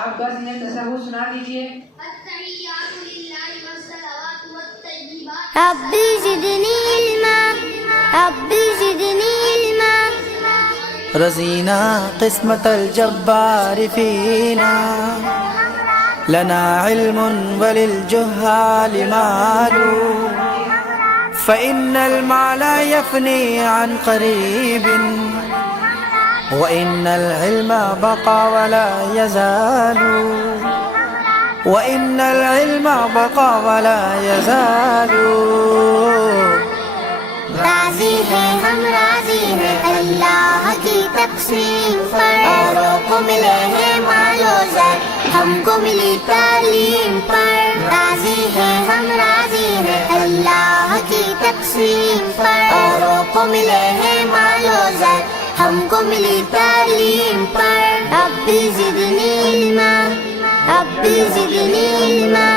آپ بس انہیں تصوف سنا دیجئے. ربی زدنی علما ربی زدنی علما. رزینا قسمت الجبار فینا لنا علم وللجهال مال فإن المال يفني عن قريب وإن العلم بقى ولا يزال وإن العلم بقى ولا يزال. راضی ہیں ہم راضی ہیں اللہ کی تقسیم پر. اوروں کو ملے ہیں مال و زر ہم کو ملی تعلیم پر. راضی ہیں ہم راضی ہیں اللہ کی تقسیم پر. اوروں کو ملے ہیں مال و زر ہم کو ملی تعلیم پر. ربی زدنی علما ربی زدنی علما.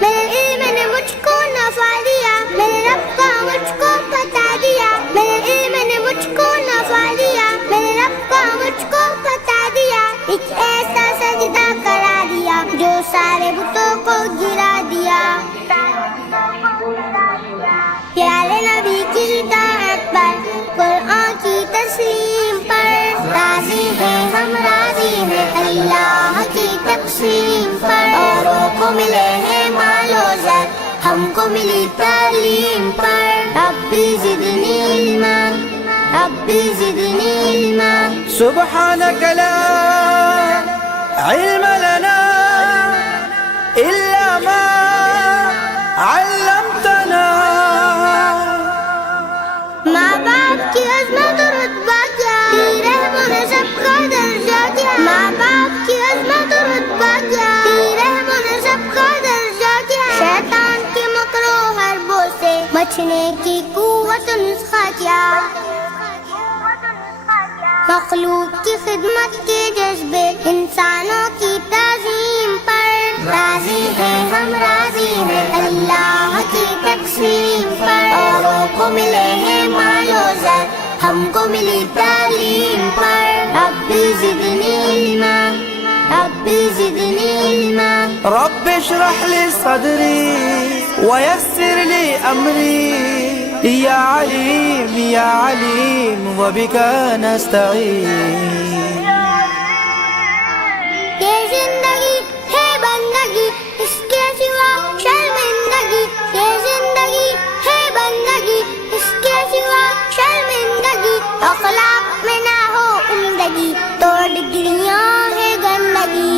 میرے علم نے مجھ کو نفع دیا میرے رب کا مجھ کو پتا دیا. میرے علم نے مجھ کو نفع دیا میرے رب کا مجھ کو پتا دیا. ایک ایسا سجدہ کرا دیا جو سارے بتوں کو گرا دیا. پیارے نبی کی اطاعت پر قرآن کی تسلیم پر. راضی ہیں ہم راضی ہیں اللہ کی تقسیم پر. اوروں کو ملے ہیں مال و زر ہم کو ملی تعلیم پر. ربی زدنی علما ربی زدنی علما. سبحانك لا علم لنا إلا ما علمتنا. ماں باپ کی عظمت و رتبہ کیا تیرے رحم نے سب کا درجہ کیا. ماں باپ کی عظمت و رتبہ کیا تیرے رحم نے سب کا درجہ کیا. شیطان کے مکر و حربوں سے بچنے کی قوت و نسخہ کیا. مخلوق کی خدمت کے جذبے انسانوں کی تعظیم پر. راضی ہیں ہم راضی ہیں اللہ کی تقسیم پر. اوروں کو ملے ہیں مال و زر ہم کو ملی تعلیم پر. ربی زدنی علما ربی زدنی علما. رب اشرح لي صدري ويسر لي أمري يا عليم يا عليم وبك نستعين. یہ زندگی ہے بندگی اس کے سوا شرمندگی. یہ زندگی ہے بندگی اس کے سوا شرمندگی. اخلاق میں نہ ہو عمدگی تو ڈگریاں ہے گندگی.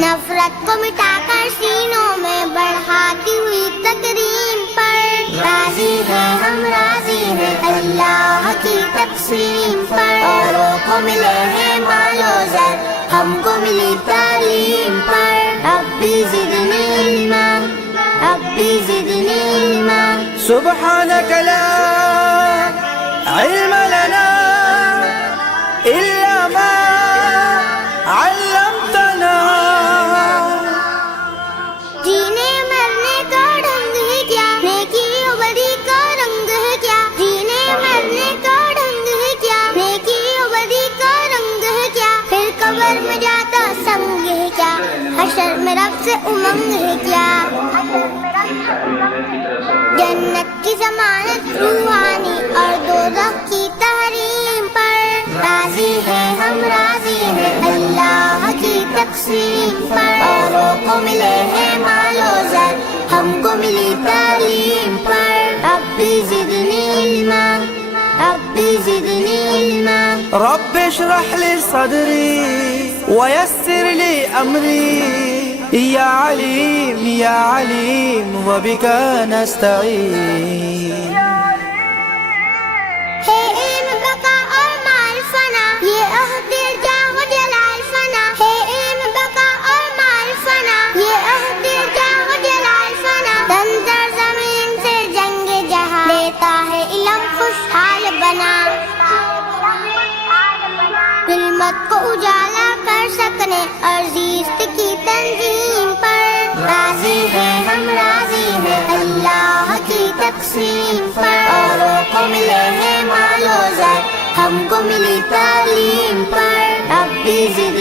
نفرت کو مٹا کر سینوں میں بڑھاتی ہوئی تکریم پر. راضی ہیں ہم راضی ہیں اللہ کی تقسیم پر. اوروں کو ملے ہیں مال و زر ہم کو ملی تعلیم پر. ربی زدنی علما ربی زدنی علما. سبحانك لا علم لنا إلا ما علمتنا. جینے مرنے کا ڈھنگ ہے کیا نیکی و بدی کا رنگ ہے کیا. جینے مرنے کا ڈھنگ ہے کیا نیکی و بدی کا رنگ ہے کیا. پھر قبر میں جاتا سنگ ہے کیا حشر میں رب سے امنگ ہے کیا. جنت کی ضمانت روحانی اور دوزخ کی تحریم پر. راضی ہیں ہم راضی ہیں اللہ کی تقسیم پر. اوروں کو ملے ہیں مال و زر ہم کو ملی تعلیم پر. ربی زدنی علما ربی زدنی علما. رب اشرح لي صدري ويسر لي أمري يا عليم يا عليم وبك نستعين. ہے علم بقا اور مال فنا یہ عہد جاہ و جلال فنا. ہے علم بقا اور مال فنا یہ عہد جاہ و جلال فنا. دم در زمین سے جنگ جہاں دیتا ہے علم خوشحال بنا. ظلمت کو اجالا کر سکنے اور زیست کی تنظیم پر. راضی ہیں ہم راضی ہیں اللہ کی تقسیم پر. اوروں کو ملے ہیں مال و زر ہم کو ملی تعلیم پر. ربی زدنی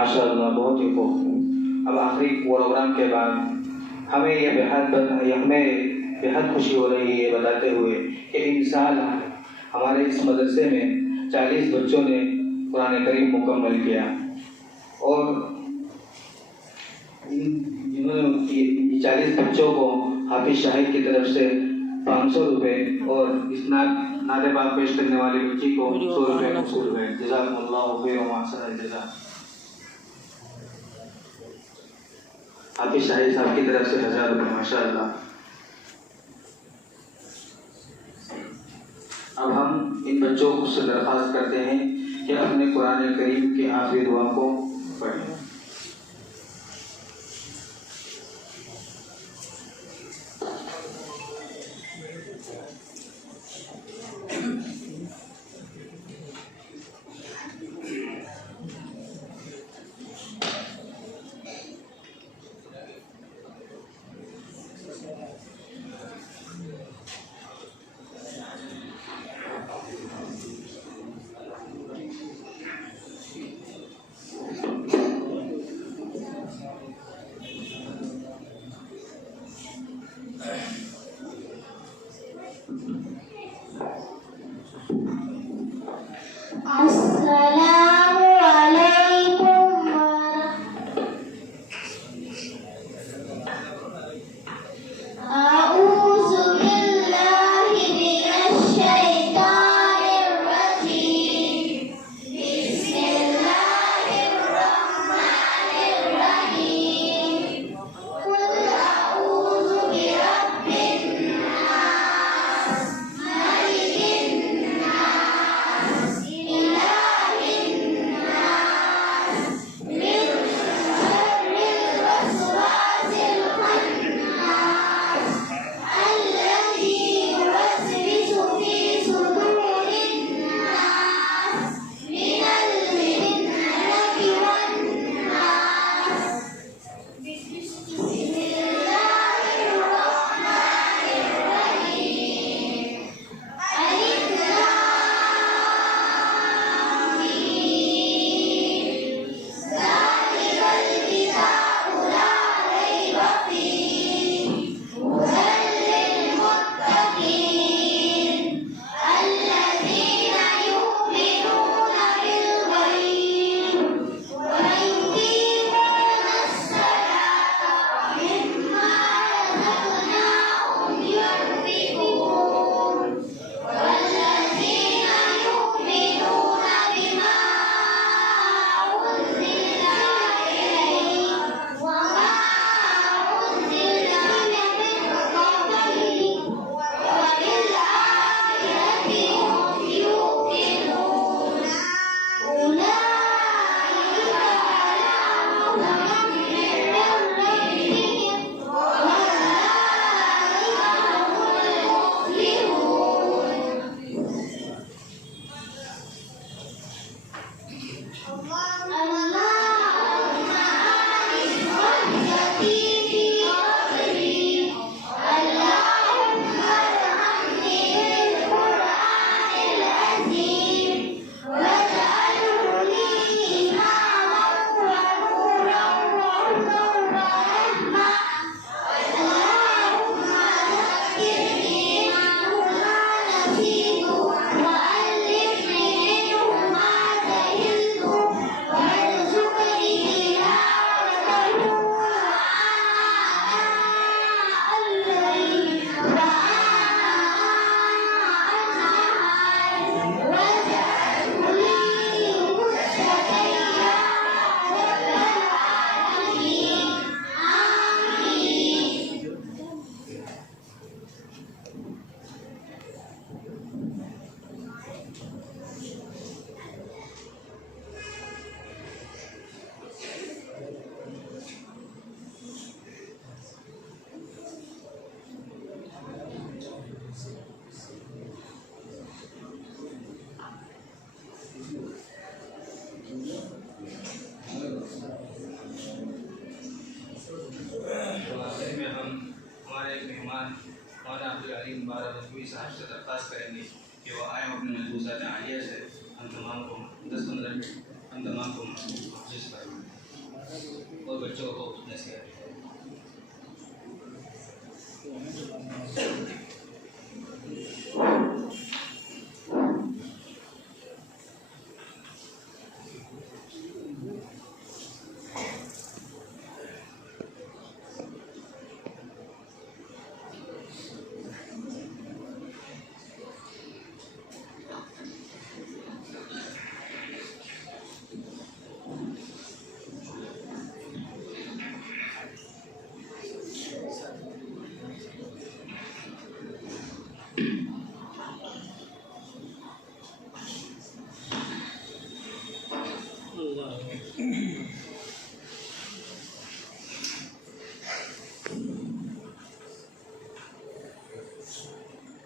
ماشاء اللہ بہت ہی خوب. اب آخری پروگرام کے بعد ہمیں بےحد خوشی ہو رہی ہے بتاتے ہوئے کہ ان سال ہمارے اس مدرسے میں 40 بچوں نے قرآن کریم مکمل کیا اور جنہوں نے 40 بچوں کو حافظ شاہد کی طرف سے 500 روپے اور اس نعت پاک پیش کرنے والی بچی کو 100 روپے موصول ہوئے. جزاکم اللہ خیر و احسن الجزاء. حافظ شاہد صاحب کی طرف سے 1000 روپے ماشاء اللہ. اب ہم ان بچوں کو سے درخواست کرتے ہیں کہ اپنے قرآن کریم کی آخری دعا کو پڑھیں. السلام علیکم اعوذ باللہ من الشیطان الرجیم بسم اللہ الرحمن الرحیم قل اعوذ برب الناس ملک الناس إله الناس من شر الوسواس الخناس الذي يوسوس في صدور الناس من الجنة والناس. بسم الله الرحمن الرحيم. ألف ذلك الكتاب لا ريب فيه هدى للمتقين الذين يؤمنون بالغيب ويقيمون الصلاة ومما رزقناهم ينفقون والذين يؤمنون بما أنزل إليك وما أنزل من قبلك وبالآخرة هم يوقنون أولئك على هدى من ربهم وأولئك هم المفلحون. اللهم أعز وحدتي في قبري اللهم ارحمني بالقرآن العظيم واجعله لي إماما ونورا وهدى ورحمة. اللهم ذكرني منه ما نسيت وألهمني منه ما جهلت وارزقني تلاوته آناء الليل وآناء النهار واجعله لي حجة يا رب العالمين. آمين. آخر میں ہم ہمارے مہمان مولانا عبدالعلیم بارہ رضوی صاحب سے درخواست کریں گے کہ وہ آئیں اپنے ملبوسات عالیہ سے ہم تمام کو 10-15 منٹ ہم تمام کو محفوظ کریں. اور بچوں کو فٹنس کریں.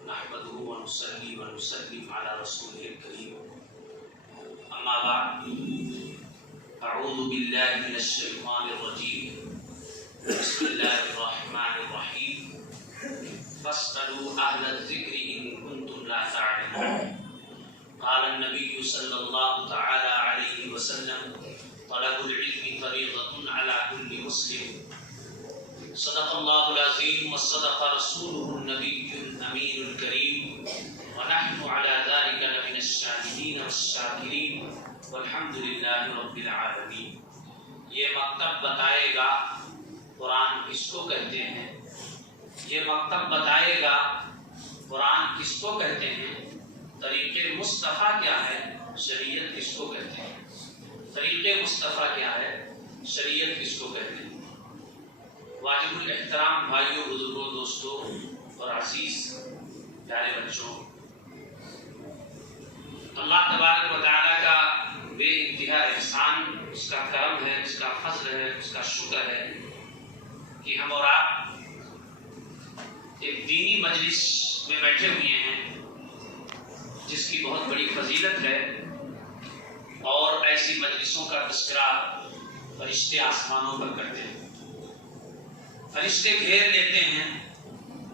نحمده ونصلي ونسلم على رسوله الكريم. أما بعد، أعوذ بالله من الشيطان الرجيم. بسم الله الرحمن الرحيم. فاسألوا أهل الذكر إن كنتم لا تعلمون. قال النبي صلى الله تعالى عليه وسلم: طلب العلم فريضة على كل مسلم. صدق الله العظيم وصدق رسوله النبي الأمين الكريم، ونحن على ذلك لمن الشاهدين والشاكرين، والحمد لله رب العالمين. یہ مکتب بتائے گا قرآن کس کو کہتے ہیں. یہ مکتب بتائے گا قرآن کس کو کہتے ہیں. طریق مصطفیٰ کیا ہے، شریعت کس کو کہتے ہیں. طریق مصطفیٰ کیا ہے، شریعت کس کو کہتے ہیں. واجب الاحترام بھائیوں، بزرگوں، دوستوں اور عزیز پیارے بچوں، اللہ تبارک و تعالیٰ کا بے انتہا احسان، اس کا کرم ہے، اس کا فضل ہے، اس کا شکر ہے کہ ہم اور آپ ایک دینی مجلس میں بیٹھے ہوئے ہیں جس کی بہت بڑی فضیلت ہے. اور ایسی مجلسوں کا تذکرہ فرشتے آسمانوں پر کرتے ہیں. فرشتے گھیر لیتے ہیں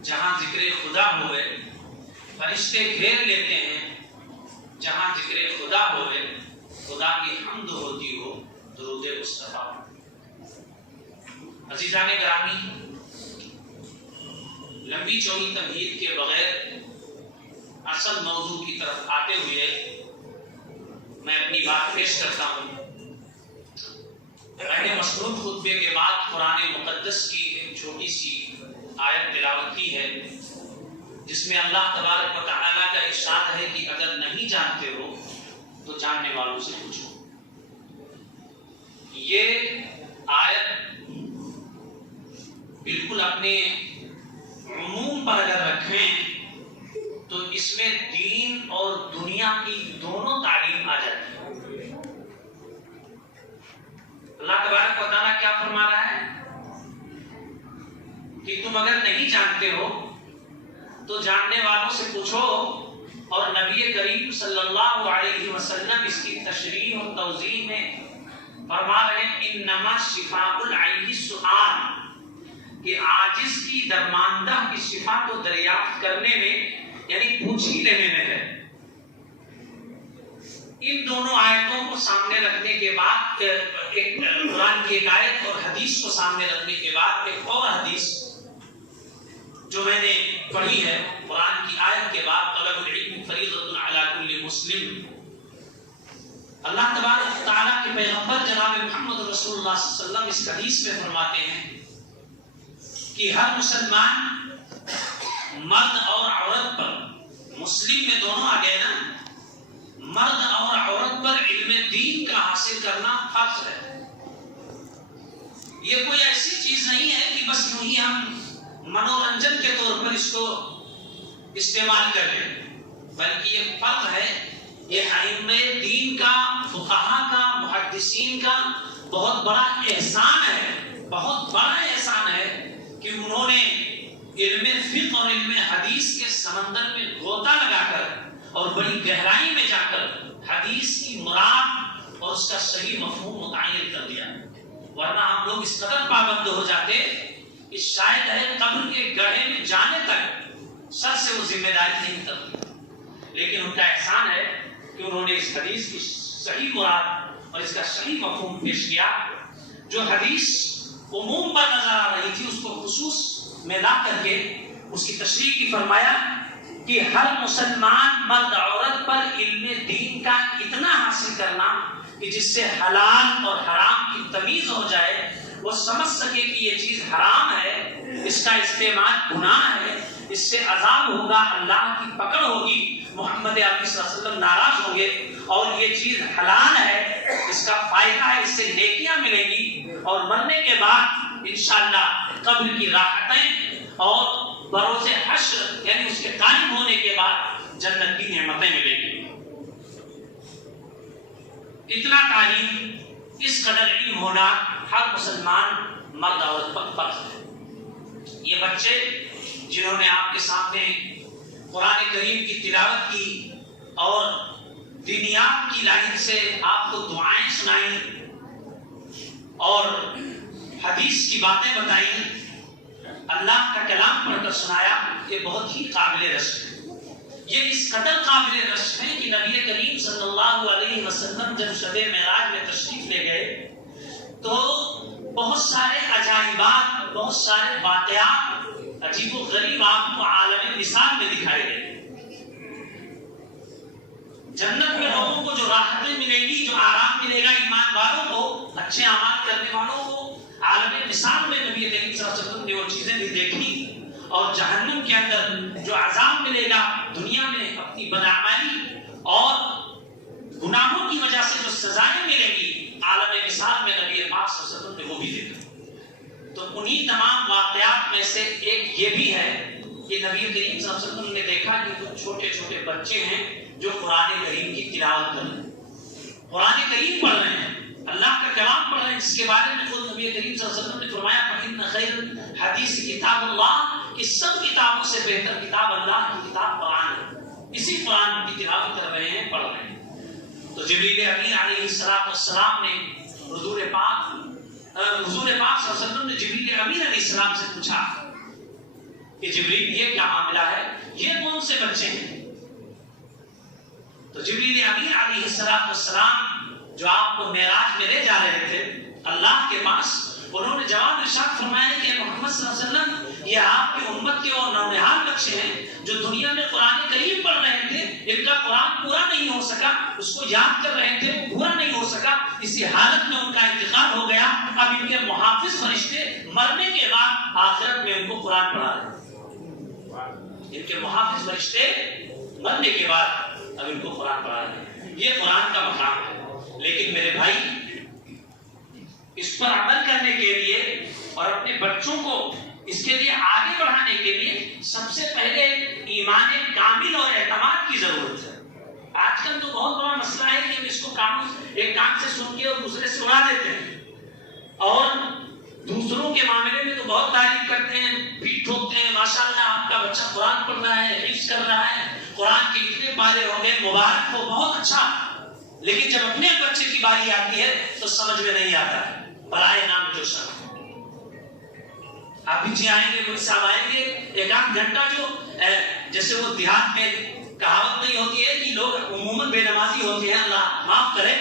جہاں ذکر خدا ہوئے. فرشتے گھیر لیتے ہیں جہاں ذکر خدا ہوئے. خدا کی حمد ہوتی ہو، درود مصطفیٰ. عزیزان گرامی، لمبی چوڑی تمہید کے بغیر اصل موضوع کی طرف آتے ہوئے میں اپنی بات پیش کرتا ہوں. میں نے مصنوع خطبے کے بعد قرآن مقدس کی ایک چھوٹی سی آیت تلاوت کی ہے جس میں اللہ تبارک و تعالیٰ کا ارشاد ہے کہ اگر نہیں جانتے ہو تو جاننے والوں سے پوچھو. یہ آیت بالکل اپنے عموم پر اگر رکھیں تو اس میں دین اور دنیا کی دونوں تعلیم آ جاتی ہے. اللہ تبارک و تعالیٰ کیا فرما رہا ہے کہ تم اگر نہیں جانتے ہو تو جاننے والوں سے پوچھو. اور نبی کریم صلی اللہ علیہ وسلم اس کی تشریح اور توضیح میں فرما رہے ہیں انما شفاء العی السؤال، کہ عاجز کی درماندہ کی شفا کو دریافت کرنے میں، یعنی پوچھ ہی لینے میں ہے. ان دونوں آیتوں کو سامنے رکھنے کے بعد ایک قرآن کی ایک آیت اور حدیث کو سامنے رکھنے کے بعد ایک اور حدیث جو میں نے پڑھی ہے قرآن کی آیت کے بعد، طلب العلم فریضۃ علی کل مسلم. اللہ تبارک تعالیٰ کے پیغمبر جناب محمد رسول اللہ صلی اللہ علیہ وسلم اس حدیث میں فرماتے ہیں کہ ہر مسلمان مرد اور عورت پر، مسلم میں دونوں آ گئے نا، مرد اور عورت پر علم دین کا حاصل کرنا فرض ہے. یہ کوئی ایسی چیز نہیں ہے کہ بس یوں ہی ہم منورنجن کے طور پر اس کو استعمال کر لیں، بلکہ یہ فرض ہے. یہ ائمہ دین کا، فقہا کا، محدثین کا بہت بڑا احسان ہے، بہت بڑا احسان ہے کہ انہوں نے علم فقہ اور علم حدیث کے سمندر میں غوطہ لگا کر اور بڑی گہرائی میں جا کر حدیث کی مراد اور اس کا صحیح مفہوم متعین کر دیا. ورنہ ہم لوگ اس قدر پابند ہو جاتے کہ شاید ہے قبر کے گڑھے میں جانے تک سر سے وہ ذمہ داری نہیں اترتی. لیکن ان کا احسان ہے کہ انہوں نے اس حدیث کی صحیح مراد اور اس کا صحیح مفہوم پیش کیا جو حدیث عموم پر نظر آ رہی تھی اس کو خصوص میں لا کر کے اس کی تشریح کی فرمایا کہ ہر مسلمان مرد عورت پر علم دین کا اتنا حاصل کرنا کہ جس سے حلال اور حرام کی تمیز ہو جائے، وہ سمجھ سکے کہ یہ چیز حرام ہے، اس کا استعمال گناہ ہے، اس سے عذاب ہوگا، اللہ کی پکڑ ہوگی، محمد عربی صلی اللہ علیہ وسلم ناراض ہوں گے، اور یہ چیز حلال ہے، اس کا فائدہ ہے، اس سے نیکیاں ملیں گی، اور مرنے کے بعد انشاءاللہ قبر کی راحتیں اور بروز حشر یعنی اس کے قائم ہونے کے بعد جنت کی نعمتیں ملیں گی۔ اتنا تعلیم، اس قدر علم ہونا ہر مسلمان مرد عورت پر فرض ہے۔ یہ بچے جنہوں نے آپ کے سامنے قرآن کریم کی تلاوت کی اور دینیات کی لائن سے آپ کو دعائیں سنائیں اور حدیث کی باتیں بتائیں، اللہ کا کلام پڑھ کر سنایا، یہ بہت ہی قابل رشک ہے۔ یہ اس قدر قابل رشک ہے کہ نبی کریم صلی اللہ علیہ وسلم جب شب معراج میں تشریف لے گئے تو بہت سارے عجائبات، بہت سارے واقعات عجیب و غریب آپ کو عالم مثال میں دکھائے گئے۔ جنت میں لوگوں کو جو راحتیں ملیں گی، جو آرام ملے گا ایمان والوں کو، اچھے اعمال کرنے والوں کو، عالم مثال میں نبی کریم صلی اللہ علیہ وسلم نے وہ چیزیں بھی دیکھی، اور جہنم کے اندر جو عذاب ملے گا دنیا میں اپنی بدعمالی اور گناہوں کی وجہ سے جو سزائیں ملیں گی عالم مثال میں نبی پاک صلی اللہ علیہ وسلم نے وہ بھی دیکھا۔ تو انہی تمام واقعات میں سے ایک یہ بھی ہے کہ نبی کریم صلی اللہ علیہ وسلم نے دیکھا کہ کچھ چھوٹے چھوٹے بچے ہیں جو قرآن کریم کی تلاوت کر رہے ہیں، قرآن کریم پڑھ رہے ہیں، اللہ کا کلام پڑھ رہے ہیں، جس کے بارے میں خود نبی کریم صلی اللہ علیہ وسلم نے فرمایا فَإِنَّ خَيْرَ الْحَدِيثِ کتاب اللہ، کہ سب کتابوں سے بہتر کتاب اللہ کی کتاب قرآن ہے، اسی قرآن کی تلاوت کر رہے ہیں، پڑھ رہے ہیں۔ تو جبریل امین علیہ السلام نے حضور پاک صلی اللہ علیہ وسلم نے جبریل امین علیہ السلام سے پوچھا کہ جبریل یہ کیا معاملہ ہے، یہ کون سے بچے ہیں؟ تو جبریل امین علیہ السلام جو آپ کو معراج میں لے جا رہے تھے اللہ کے پاس، انہوں نے جواب ارشاد فرمایا کہ محمد صلی اللہ علیہ وسلم یہ آپ کی امت کے اور نونہال بچے ہیں جو دنیا میں قرآن کریم پڑھ رہے تھے، ان کا قرآن پورا نہیں ہو سکا، اس کو یاد کر رہے تھے، وہ پورا نہیں ہو سکا، اسی حالت میں ان کا انتقال ہو گیا۔ اب ان کے محافظ فرشتے مرنے کے بعد آخرت میں ان کو قرآن پڑھا رہے ہیں، ان کے محافظ فرشتے مرنے کے بعد اب ان کو قرآن پڑھا رہے ہیں۔ یہ قرآن کا مقام ہے۔ لیکن میرے بھائی، اس پر عمل کرنے کے لیے اور اپنے بچوں کو اس کے لیے آگے بڑھانے کے لیے سب سے پہلے ایمان کامل اور اعتماد کی ضرورت ہے۔ آج کل تو بہت بڑا مسئلہ ہے کہ ہم اس کو ایک کام سے سن کے اور دوسرے سے اڑا دیتے ہیں، اور دوسروں کے معاملے میں تو بہت تعریف کرتے ہیں، پیٹ ٹھوکتے ہیں، ماشاءاللہ آپ کا بچہ قرآن پڑھ رہا ہے، حفظ کر رہا ہے، قرآن کے اتنے پارے ہو گئے، مبارک ہو، بہت اچھا۔ لیکن جب اپنے بچے کی باری آتی ہے تو سمجھ میں نہیں آتا ہے، برائے نام جو سب آپ بھی آئیں گے، مجھ صاحب آئیں گے، ایک آدھ گھنٹہ جو جیسے وہ دیہات میں کہاوت نہیں ہوتی ہے کہ لوگ عموماً بے نمازی ہوتے ہیں، اللہ معاف کرے،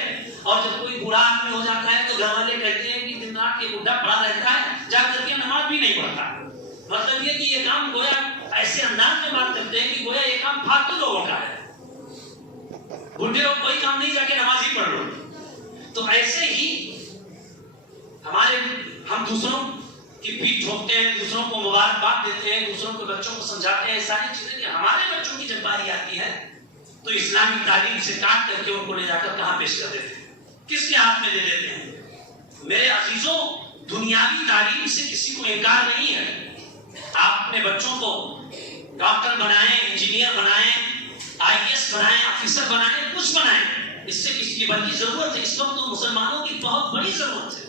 اور جب کوئی بوڑھا آدمی ہو جاتا ہے تو گھر والے کہتے ہیں کہ دن رات کے بڈھا پڑا رہتا ہے، جا کر کے نماز بھی نہیں پڑھتا۔ مطلب یہ کہ یہ کام گویا ایسے انداز میں بات کرتے ہیں کہ گویا یہ کام فاتو لوگوں کا ہے، بڈھے ہو کوئی کام نہیں، جا کے نماز ہی پڑھ لو۔ تو ایسے ہی ہم دوسروں کی پیٹھ ٹھوکتے ہیں، دوسروں کو مبارکباد دیتے ہیں، دوسروں کے بچوں کو سمجھاتے ہیں، ساری چیزیں کہ ہمارے بچوں کی جب باری آتی ہے تو اسلامی تعلیم سے کاٹ کر کے ان کو لے جا کر کہاں پیش کر دیتے ہیں، کس کے ہاتھ میں دے دیتے ہیں؟ میرے عزیزوں، دنیاوی تعلیم سے کسی کو انکار نہیں ہے۔ آپ اپنے بچوں کو ڈاکٹر بنائیں، انجینئر بنائیں، IAS بنائیں، آفیسر بنائیں، کچھ بنائیں، اس سے کسی کی بڑی ضرورت ہے۔ اس وقت تو مسلمانوں کی بہت بڑی ضرورت ہے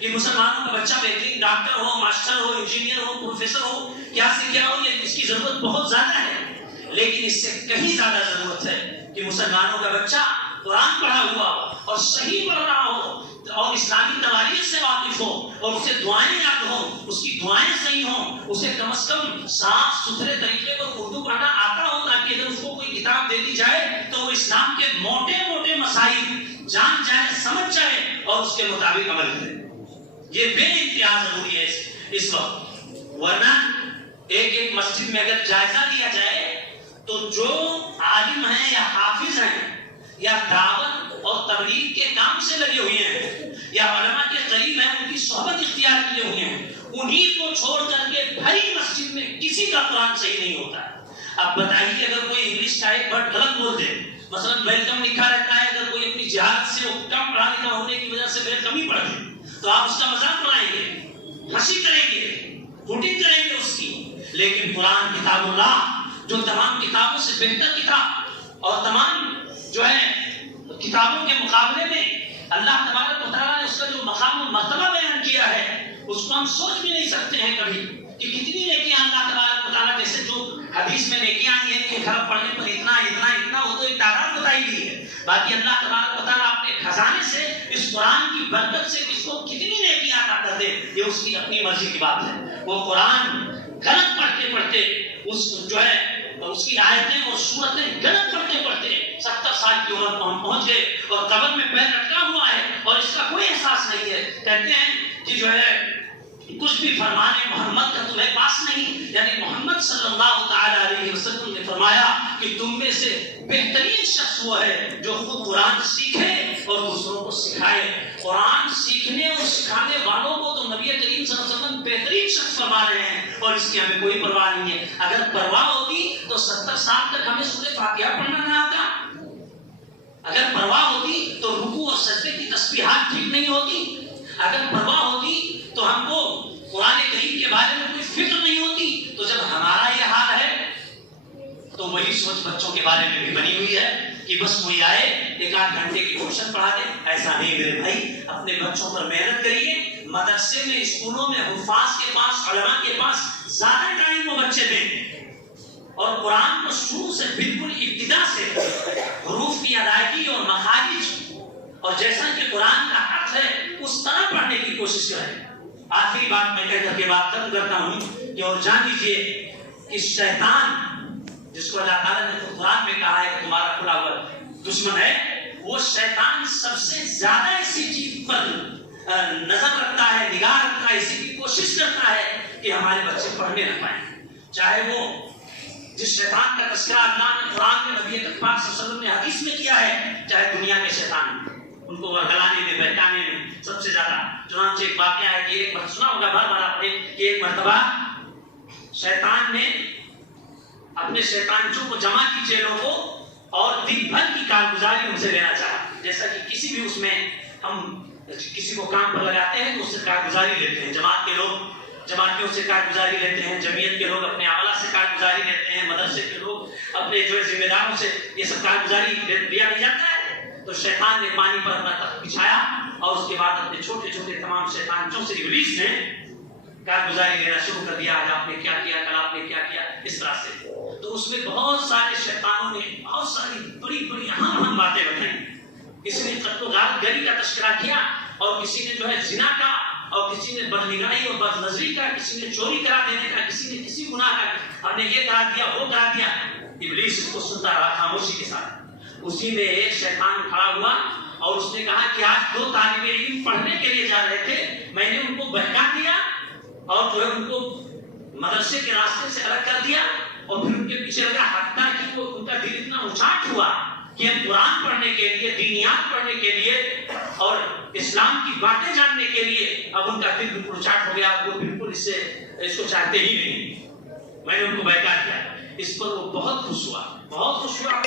کہ مسلمانوں کا بچہ بہترین ڈاکٹر ہو، ماسٹر ہو، انجینئر ہو، پروفیسر ہو، کیا سے کیا ہو، یہ اس کی ضرورت بہت زیادہ ہے۔ لیکن اس سے کہیں زیادہ ضرورت ہے کہ مسلمانوں کا بچہ قرآن پڑھا ہوا اور صحیح پڑھ رہا ہو اور اسلامی تواریخ سے واقف ہو اور اسے دعائیں یاد ہوں، اس کی دعائیں صحیح ہوں، اسے کم از کم صاف ستھرے طریقے پر اردو پڑھنا آتا ہو، تاکہ اگر اس کو کوئی کتاب دے دی جائے تو وہ اسلام کے موٹے موٹے مسائل جان جائے، سمجھ جائے اور اس کے مطابق عمل کرے۔ یہ بے انتہا ضروری ہے اس وقت. ورنہ ایک مسجد میں اگر جائزہ لیا جائے تو جو عالم ہیں یا حافظ ہیں یا دعوت اور تبلیغ کے کام سے لگے ہوئے ہیں یا علماء کے قریب ہیں، ان کی صحبت اختیار کیے ہوئے ہیں، انہی کو چھوڑ کر کے بھری مسجد میں کسی کا قرآن صحیح نہیں ہوتا. اب بتائیے اگر کوئی انگلش کا ایک ورڈ غلط بول دے، مثلا ویلکم لکھا رہتا ہے، اگر کوئی اپنی جہالت سے وہ کم پڑھا لکھا ہونے کی وجہ سے ویلکم ہی پڑھ دے تو آپ اس کا مذاق بنائیں گے، ہنسی کریں گے، ہوٹنگ کریں گے اس کی. لیکن قرآن کتاب اللہ جو تمام کتابوں سے بہتر کتاب اور تمام جو ہے کتابوں کے مقابلے میں اللہ تبارک و تعالیٰ نے اس کا جو مقام و مرتبہ بیان کیا ہے اس کو ہم سوچ بھی نہیں سکتے ہیں کبھی کہ کتنی نیکیاں اللہ تبارک و تعالیٰ جیسے جو حدیث میں نیکیاں آئی ہیں کہ گھر پڑھنے پر اتنا اتنا اتنا، وہ تو ایک تعداد بتائی گئی ہے. باقی اللہ تبارک و تعالیٰ اپنے خزانے سے اس قرآن کی برکت سے کس کو کتنی نیکیاں عطا کر دے یہ اس کی اپنی مرضی کی بات ہے. وہ قرآن غلط پڑھتے پڑھتے اس جو ہے اس کی آیتیں اور سورتیں غلط پڑھتے پڑھتے 70 سال کی عمر کو ہم پہنچ گئے اور قبر میں پیر لٹکا ہوا ہے اور اس کا کوئی احساس نہیں ہے. کہتے ہیں کہ جو ہے کچھ بھی فرمانے محمد کا تمہیں پاس نہیں، یعنی محمد صلی اللہ تعالی علیہ وسلم نے فرمایا کہ تم میں سے بہترین شخص وہ ہے جو خود قرآن سیکھے اور دوسروں کو سکھائے. قرآن سیکھنے اور سکھانے والوں کو تو نبی کریم صلی اللہ علیہ وسلم بہترین شخص فرما رہے ہیں اور اس کی ہمیں کوئی پرواہ نہیں ہے. اگر پرواہ ہوتی تو 70 سال تک ہمیں سورہ فاتحہ پڑھنا نہ آتا. اگر پرواہ ہوتی تو رکوع اور سجدے کی تسبیحات ٹھیک نہیں ہوتی. اگر پرواہ ہوتی تو ہم کو قرآن کریم کے بارے میں کوئی فکر نہیں ہوتی. تو جب ہمارا یہ حال ہے تو وہی سوچ بچوں کے بارے میں بھی بنی ہوئی ہے کہ بس کوئی آئے 1-8 گھنٹے کی ٹیوشن پڑھا دے. ایسا نہیں میرے بھائی، اپنے بچوں پر محنت کریے. مدرسے میں، اسکولوں میں حفاظ کے پاس، علماء کے پاس زیادہ ٹائم وہ بچے دیں اور قرآن کو شروع سے بالکل ابتدا سے حروف کی ادائیگی اور مخارج اور جیسا کہ قرآن کا حق ہے اس طرح پڑھنے کی کوشش کریں. آخری بات میں کہہ کر کے بات ختم کرتا ہوں کہ اور جان لیجیے کہ شیطان جس کو اللہ تعالیٰ نے قرآن میں کہا ہے کہ تمہارا کھلا ہوا دشمن ہے، وہ شیطان سب سے زیادہ اسی چیز پر نظر رکھتا ہے، نگاہ رکھتا ہے، اسی کی کوشش کرتا ہے کہ ہمارے بچے پڑھنے نہ پائیں. چاہے وہ جس شیطان کا تذکرہ اللہ نے قرآن میں نبی پاک صلی اللہ علیہ وسلم نے حدیث میں کیا ہے، چاہے دنیا کے شیطان ان کو ورگلانے میں، بہکانے میں سب سے زیادہ. چنانچہ ایک واقعہ ہے کہ ایک سنا ہوگا بار بار آپ نے کہ ایک مرتبہ شیطان نے اپنے شیطانچوں کو جمع کی چیلوں کو اور دن بھر کی کارگزاری ان سے لینا چاہا. جیسا کہ کسی بھی اس میں ہم کسی کو کام پر لگاتے ہیں تو اس سے کارگزاری لیتے ہیں. جماعت کے لوگ جماعتیوں سے کارگزاری لیتے ہیں، جمعیت کے لوگ اپنے عملہ سے کارگزاری لیتے ہیں، مدرسے کے لوگ اپنے جو ذمہ داروں سے یہ سب کارگزاری لیا نہیں جاتا ہے. تو شیطان نے پانی پر اپنا تخت بچھایا اور اس کے بعد اپنے چھوٹے چھوٹے تمام شیطانچوں سے ابلیس نے کارگزاری لینا شروع کر دیا. آج آپ نے کیا کیا، کل آپ نے کیا کیا، اس طرح سے. تو اس میں بہت سارے شیطانوں نے بہت ساری بڑی بڑی اہم باتیں بتائیں. کسی نے قتل و غارت گری کا تذکرہ کیا اور کسی نے جو ہے زنا کا اور کسی نے بدنگاہی اور بد نظری کا، کسی نے چوری کرا دینے کا، کسی نے کسی گناہ کا، ہم نے یہ کرا دیا وہ کرا دیا. ابلیس اس کو سنتا رہا خاموشی کے ساتھ. اسی میں ایک شیطان کھڑا ہوا اور اس نے کہا کہ آج 2 طالب علم پڑھنے کے لیے جا رہے تھے، میں نے ان کو بہکا دیا اور جو ہے ان کو مدرسے کے راستے سے الگ کر دیا اور پھر ان کے پیچھے لگا، حتیٰ کہ ان کا دل اتنا اچاٹ ہوا کہ ہم قرآن پڑھنے کے لیے، دینیات پڑھنے کے لیے اور اسلام کی باتیں جاننے کے لیے اب ان کا دل بالکل اچاٹ ہو گیا. وہ بالکل اس کو چاہتے ہی نہیں. میں نے ان کو بہکا دیا. اس پر وہ بہت خوش ہوا، بہت خوش ہوا.